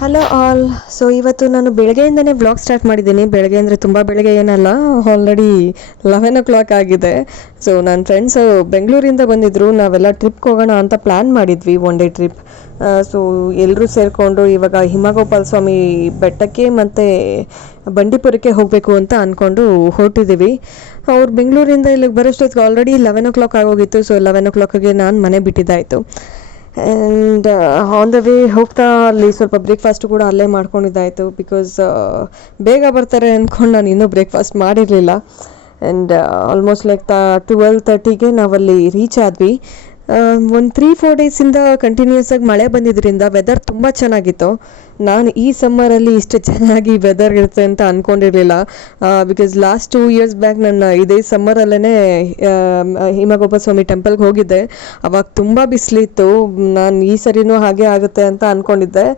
Hello all. So ಇವತ್ತು ನಾನು ಬೆಳಗ್ಗೆಯಿಂದನೇ vlog start ಮಾಡಿದ್ದೀನಿ. ಬೆಳಗ್ಗೆ ಅಂದರೆ ತುಂಬ ಬೆಳಗ್ಗೆ ಏನಲ್ಲ, ಆಲ್ರೆಡಿ 11 o'clock ಆಗಿದೆ. ಸೊ ನನ್ನ ಫ್ರೆಂಡ್ಸು ಬೆಂಗಳೂರಿಂದ ಬಂದಿದ್ದರು. ನಾವೆಲ್ಲ ಟ್ರಿಪ್ಗೆ ಹೋಗೋಣ ಅಂತ ಪ್ಲ್ಯಾನ್ ಮಾಡಿದ್ವಿ, ಒನ್ ಡೇ ಟ್ರಿಪ್. ಸೊ ಎಲ್ಲರೂ ಸೇರಿಕೊಂಡು ಇವಾಗ ಹಿಮಗೋಪಾಲ ಸ್ವಾಮಿ ಬೆಟ್ಟಕ್ಕೆ ಮತ್ತು ಬಂಡೀಪುರಕ್ಕೆ ಹೋಗಬೇಕು ಅಂತ ಅಂದ್ಕೊಂಡು ಹೊರಟಿದ್ದೀವಿ. ಅವ್ರು ಬೆಂಗಳೂರಿಂದ ಇಲ್ಲಿಗೆ ಬರೋಷ್ಟೊತ್ತಿಗೆ ಆಲ್ರೆಡಿ 11 o'clock ಆಗೋಗಿತ್ತು. ಸೊ 11 o'clockಗೆ ನಾನು ಮನೆ ಬಿಟ್ಟಿದ್ದಾಯಿತು. ಆ್ಯಂಡ್ ಆನ್ ದ ವೇ ಹೋಗ್ತಾ ಅಲ್ಲಿ ಸ್ವಲ್ಪ ಬ್ರೇಕ್ಫಾಸ್ಟು ಕೂಡ ಅಲ್ಲೇ ಮಾಡ್ಕೊಂಡಿದ್ದಾಯಿತು. ಬಿಕಾಸ್ ಬೇಗ ಬರ್ತಾರೆ ಅಂದ್ಕೊಂಡು ನಾನು ಇನ್ನೂ ಬ್ರೇಕ್ಫಾಸ್ಟ್ ಮಾಡಿರಲಿಲ್ಲ. ಆ್ಯಂಡ್ ಆಲ್ಮೋಸ್ಟ್ ಲೈಕ್ 12:30ಗೆ ನಾವಲ್ಲಿ ರೀಚ್ ಆದ್ವಿ. ಒಂದು 3-4 ಡೇಸಿಂದ ಕಂಟಿನ್ಯೂಸ್ ಆಗಿ ಮಳೆ ಬಂದಿದ್ದರಿಂದ ವೆದರ್ ತುಂಬ ಚೆನ್ನಾಗಿತ್ತು. ನಾನು ಈ ಸಮ್ಮರಲ್ಲಿ ಇಷ್ಟು ಚೆನ್ನಾಗಿ ವೆದರ್ ಇರುತ್ತೆ ಅಂತ ಅಂದ್ಕೊಂಡಿರಲಿಲ್ಲ. ಬಿಕಾಸ್ ಲಾಸ್ಟ್ 2 years ಬ್ಯಾಕ್ ನನ್ನ ಇದೇ ಸಮ್ಮರಲ್ಲೇ ಹಿಮಗೋಪಾಲ ಸ್ವಾಮಿ ಟೆಂಪಲ್ಗೆ ಹೋಗಿದ್ದೆ. ಅವಾಗ ತುಂಬ ಬಿಸಿಲಿತ್ತು. ನಾನು ಈ ಸರಿನೂ ಹಾಗೆ ಆಗುತ್ತೆ ಅಂತ ಅಂದ್ಕೊಂಡಿದ್ದೆ.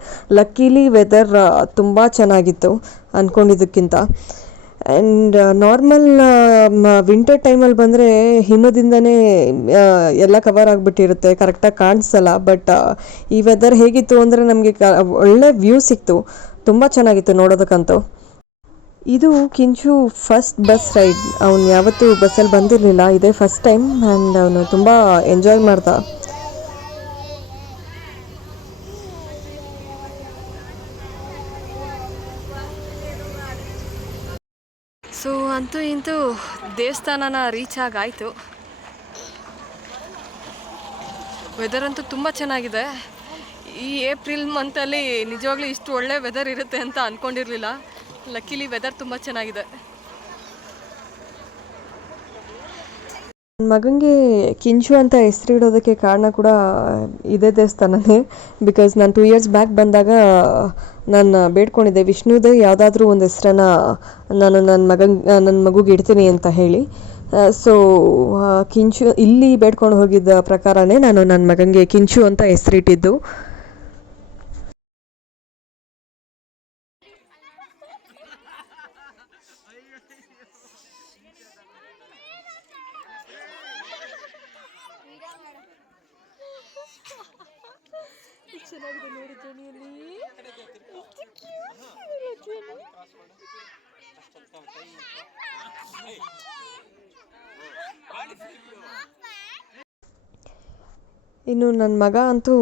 ಲಕ್ಕೀಲಿ ವೆದರ್ ತುಂಬ ಚೆನ್ನಾಗಿತ್ತು ಅಂದ್ಕೊಂಡಿದ್ದಕ್ಕಿಂತ. ಆ್ಯಂಡ್ ನಾರ್ಮಲ್ ವಿಂಟರ್ ಟೈಮಲ್ಲಿ ಬಂದರೆ ಹಿಮದಿಂದನೇ ಎಲ್ಲ ಕವರ್ ಆಗಿಬಿಟ್ಟಿರುತ್ತೆ, ಕರೆಕ್ಟಾಗಿ ಕಾಣಿಸಲ್ಲ. ಬಟ್ ಈ ವೆದರ್ ಹೇಗಿತ್ತು ಅಂದರೆ ನಮಗೆ ಒಳ್ಳೆ ವ್ಯೂ ಸಿಕ್ತು. ತುಂಬ ಚೆನ್ನಾಗಿತ್ತು ನೋಡೋದಕ್ಕಂತೂ. ಇದು ಕಿಂಚು ಫಸ್ಟ್ ಬಸ್ ರೈಡ್. ಅವನು ಯಾವತ್ತೂ ಬಸ್ಸಲ್ಲಿ ಬಂದಿರಲಿಲ್ಲ, ಇದೇ ಫಸ್ಟ್ ಟೈಮ್. ಆ್ಯಂಡ್ ಅವನು ತುಂಬ ಎಂಜಾಯ್ ಮಾಡ್ದ. ಸೊ ಅಂತೂ ಇಂತೂ ದೇವಸ್ಥಾನನ ರೀಚ್ ಆಗಾಯಿತು. ವೆದರ್ ಅಂತೂ ತುಂಬ ಚೆನ್ನಾಗಿದೆ. ಈ ಏಪ್ರಿಲ್ ಮಂತಲ್ಲಿ ನಿಜವಾಗ್ಲೂ ಇಷ್ಟು ಒಳ್ಳೆ ವೆದರ್ ಇರುತ್ತೆ ಅಂತ ಅಂದ್ಕೊಂಡಿರಲಿಲ್ಲ. ಲಕ್ಕಿಲಿ ವೆದರ್ ತುಂಬ ಚೆನ್ನಾಗಿದೆ. ನನ್ನ ಮಗನಿಗೆ ಕಿಂಚು ಅಂತ ಹೆಸರಿಡೋದಕ್ಕೆ ಕಾರಣ ಕೂಡ ಇದೇ ದೇವಸ್ಥಾನನೇ. ಬಿಕಾಸ್ ನಾನು 2 years ಬ್ಯಾಕ್ ಬಂದಾಗ ನಾನು ಬೇಡ್ಕೊಂಡಿದ್ದೆ, ವಿಷ್ಣುದೇ ಯಾವುದಾದ್ರೂ ಒಂದು ಹೆಸರನ್ನ ನಾನು ನನ್ನ ಮಗುಗೆ ಇಡ್ತೀನಿ ಅಂತ ಹೇಳಿ. ಸೊ ಕಿಂಚು ಇಲ್ಲಿ ಬೇಡ್ಕೊಂಡು ಹೋಗಿದ್ದ ಪ್ರಕಾರನೇ ನಾನು ನನ್ನ ಮಗನಿಗೆ ಕಿಂಚು ಅಂತ ಹೆಸರಿಟ್ಟಿದ್ದು. ಚೆನ್ನಾಗಿದೆ ನೋಡಿ ಜಣಿಯಲ್ಲಿ. ಇನ್ನು ನನ್ನ ಮಗ ಅಂತೂ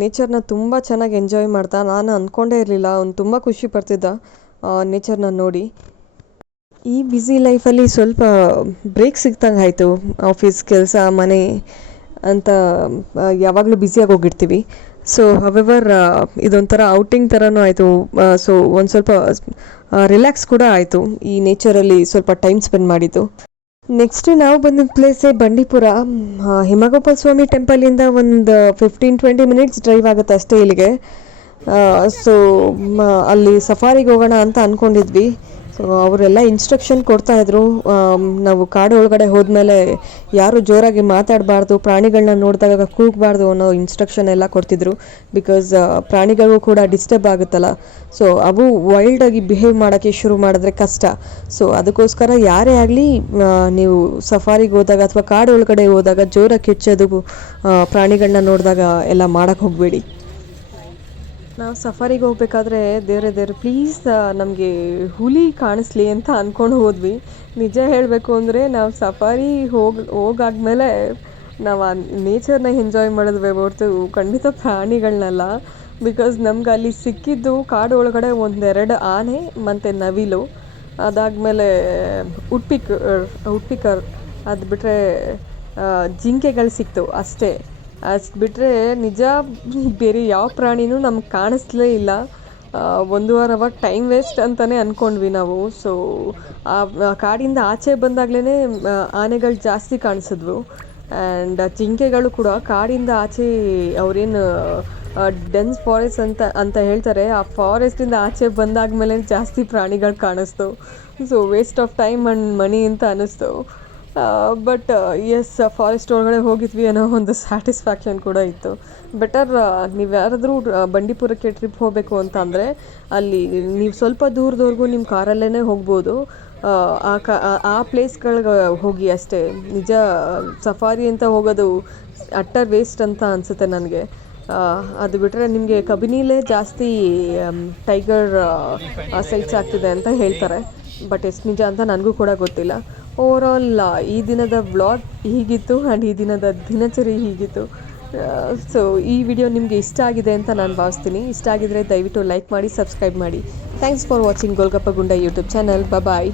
ನೇಚರ್ನ ತುಂಬ ಚೆನ್ನಾಗಿ ಎಂಜಾಯ್ ಮಾಡ್ತಾ. ನಾನು ಅಂದ್ಕೊಂಡೇ ಇರಲಿಲ್ಲ, ಅವ್ನು ತುಂಬ ಖುಷಿ ಪಡ್ತಿದ್ದ ನೇಚರ್ನ ನೋಡಿ. ಈ ಬ್ಯುಸಿ ಲೈಫಲ್ಲಿ ಸ್ವಲ್ಪ ಬ್ರೇಕ್ ಸಿಗ್ತಂಗೆ ಆಯಿತು. ಆಫೀಸ್ ಕೆಲಸ ಮನೆ ಅಂತ ಯಾವಾಗಲೂ ಬ್ಯುಸಿಯಾಗಿ ಹೋಗಿರ್ತೀವಿ. ಸೊ ಹವೆವರ್ ಇದೊಂಥರ ಔಟಿಂಗ್ ಥರನೂ ಆಯಿತು. ಸೊ ಒಂದು ಸ್ವಲ್ಪ ರಿಲ್ಯಾಕ್ಸ್ ಕೂಡ ಆಯಿತು ಈ ನೇಚರಲ್ಲಿ ಸ್ವಲ್ಪ ಟೈಮ್ ಸ್ಪೆಂಡ್ ಮಾಡಿದ್ದು. ನೆಕ್ಸ್ಟ್ ನಾವು ಬಂದಿದ್ದ ಪ್ಲೇಸೇ ಬಂಡೀಪುರ. ಹಿಮಗೋಪಾಲ ಸ್ವಾಮಿ ಟೆಂಪಲಿಂದ ಒಂದು 15-20 minutes ಡ್ರೈವ್ ಆಗುತ್ತೆ ಅಷ್ಟೇ ಇಲ್ಲಿಗೆ. ಸೊ ಅಲ್ಲಿ ಸಫಾರಿಗೆ ಹೋಗೋಣ ಅಂತ ಅಂದ್ಕೊಂಡಿದ್ವಿ. ಸೊ ಅವರೆಲ್ಲ ಇನ್ಸ್ಟ್ರಕ್ಷನ್ ಕೊಡ್ತಾಯಿದ್ರು. ನಾವು ಕಾಡು ಒಳಗಡೆ ಹೋದ್ಮೇಲೆ ಯಾರು ಜೋರಾಗಿ ಮಾತಾಡಬಾರ್ದು, ಪ್ರಾಣಿಗಳನ್ನ ನೋಡಿದಾಗ ಕೂಗಬಾರ್ದು ಅನ್ನೋ ಇನ್ಸ್ಟ್ರಕ್ಷನ್ ಎಲ್ಲ ಕೊಡ್ತಿದ್ರು. ಬಿಕಾಸ್ ಪ್ರಾಣಿಗಳಿಗೂ ಕೂಡ ಡಿಸ್ಟರ್ಬ್ ಆಗುತ್ತಲ್ಲ. ಸೊ ಅವು ವೈಲ್ಡಾಗಿ ಬಿಹೇವ್ ಮಾಡೋಕ್ಕೆ ಶುರು ಮಾಡಿದ್ರೆ ಕಷ್ಟ. ಸೊ ಅದಕ್ಕೋಸ್ಕರ ಯಾರೇ ಆಗಲಿ ನೀವು ಸಫಾರಿಗೆ ಹೋದಾಗ ಅಥವಾ ಕಾಡು ಒಳಗಡೆ ಹೋದಾಗ ಜೋರಾಗಿ ಕಿಚ್ಚೋದು, ಪ್ರಾಣಿಗಳನ್ನ ನೋಡಿದಾಗ ಎಲ್ಲ ಮಾಡೋಕ್ಕೆ ಹೋಗಬೇಡಿ. ನಾವು ಸಫಾರಿಗೆ ಹೋಗ್ಬೇಕಾದ್ರೆ ದೇವ್ರೆ ಪ್ಲೀಸ್ ನಮಗೆ ಹುಲಿ ಕಾಣಿಸ್ಲಿ ಅಂತ ಅಂದ್ಕೊಂಡು ಹೋದ್ವಿ. ನಿಜ ಹೇಳಬೇಕು ಅಂದರೆ ನಾವು ಸಫಾರಿ ಹೋಗಾದ್ಮೇಲೆ ನಾವು ಆ ನೇಚರ್ನ ಎಂಜಾಯ್ ಮಾಡಿದ್ವಿ ಹೊರತು ಖಂಡಿತ ಪ್ರಾಣಿಗಳನ್ನೆಲ್ಲ. ಬಿಕಾಸ್ ನಮ್ಗೆ ಅಲ್ಲಿ ಸಿಕ್ಕಿದ್ದು ಕಾಡು ಒಳಗಡೆ 1-2 ಆನೆ ಮತ್ತು ನವಿಲು, ಅದಾದಮೇಲೆ ಉಡ್ಪಿಕರ್, ಅದು ಬಿಟ್ಟರೆ ಜಿಂಕೆಗಳು ಸಿಕ್ತು ಅಷ್ಟೇ. ಅಷ್ಟು ಬಿಟ್ಟರೆ ನಿಜ ಬೇರೆ ಯಾವ ಪ್ರಾಣಿನೂ ನಮ್ಗೆ ಕಾಣಿಸ್ಲೇ ಇಲ್ಲ. 1.5 hour ಟೈಮ್ ವೇಸ್ಟ್ ಅಂತಲೇ ಅಂದ್ಕೊಂಡ್ವಿ ನಾವು. ಸೊ ಆ ಕಾಡಿಂದ ಆಚೆ ಬಂದಾಗಲೇ ಆನೆಗಳು ಜಾಸ್ತಿ ಕಾಣಿಸಿದ್ವು. ಆ್ಯಂಡ್ ಜಿಂಕೆಗಳು ಕೂಡ ಕಾಡಿಂದ ಆಚೆ ಅವರೇನು ಡೆನ್ಸ್ ಫಾರೆಸ್ಟ್ ಅಂತ ಹೇಳ್ತಾರೆ, ಆ ಫಾರೆಸ್ಟಿಂದ ಆಚೆ ಬಂದಾದ್ಮೇಲೆ ಜಾಸ್ತಿ ಪ್ರಾಣಿಗಳು ಕಾಣಿಸ್ತು. So waste of time and ಮನಿ ಅಂತ ಅನ್ನಿಸ್ತು. ಬಟ್ ಎಸ್, ಫಾರೆಸ್ಟ್ ಒಳಗಡೆ ಹೋಗಿದ್ವಿ ಅನ್ನೋ ಒಂದು ಸ್ಯಾಟಿಸ್ಫ್ಯಾಕ್ಷನ್ ಕೂಡ ಇತ್ತು. ಬೆಟರ್ ನೀವು ಯಾರಾದರೂ ಬಂಡೀಪುರಕ್ಕೆ ಟ್ರಿಪ್ ಹೋಗಬೇಕು ಅಂತ ಅಂದರೆ ಅಲ್ಲಿ ನೀವು ಸ್ವಲ್ಪ ದೂರದವರೆಗೂ ನಿಮ್ಮ ಕಾರಲ್ಲೇ ಹೋಗ್ಬೋದು. ಆ ಪ್ಲೇಸ್ಗಳಿಗೆ ಹೋಗಿ ಅಷ್ಟೇ. ನಿಜ ಸಫಾರಿ ಅಂತ ಹೋಗೋದು ಅಟ್ಟರ್ ವೇಸ್ಟ್ ಅಂತ ಅನಿಸುತ್ತೆ ನನಗೆ. ಅದು ಬಿಟ್ಟರೆ ನಿಮಗೆ ಕಬಿನಿಲೇ ಜಾಸ್ತಿ ಟೈಗರ್ ಸೆಲ್ಸ್ ಆಗ್ತಿದೆ ಅಂತ ಹೇಳ್ತಾರೆ. ಬಟ್ ಎಷ್ಟು ನಿಜ ಅಂತ ನನಗೂ ಕೂಡ ಗೊತ್ತಿಲ್ಲ. ಓವರಾಲ್ ಈ ದಿನದ ವ್ಲಾಗ್ ಹೀಗಿತ್ತು ಆ್ಯಂಡ್ ಈ ದಿನದ ದಿನಚರಿ ಹೀಗಿತ್ತು. ಸೊ ಈ ವಿಡಿಯೋ ನಿಮಗೆ ಇಷ್ಟ ಆಗಿದೆ ಅಂತ ನಾನು ಭಾವಿಸ್ತೀನಿ. ಇಷ್ಟ ಆಗಿದರೆ ದಯವಿಟ್ಟು ಲೈಕ್ ಮಾಡಿ, ಸಬ್ಸ್ಕ್ರೈಬ್ ಮಾಡಿ. ಥ್ಯಾಂಕ್ಸ್ ಫಾರ್ ವಾಚಿಂಗ್ ಗೋಲ್ಗಪ್ಪ ಗುಂಡ ಯೂಟ್ಯೂಬ್ ಚಾನಲ್. ಬಾಯ್.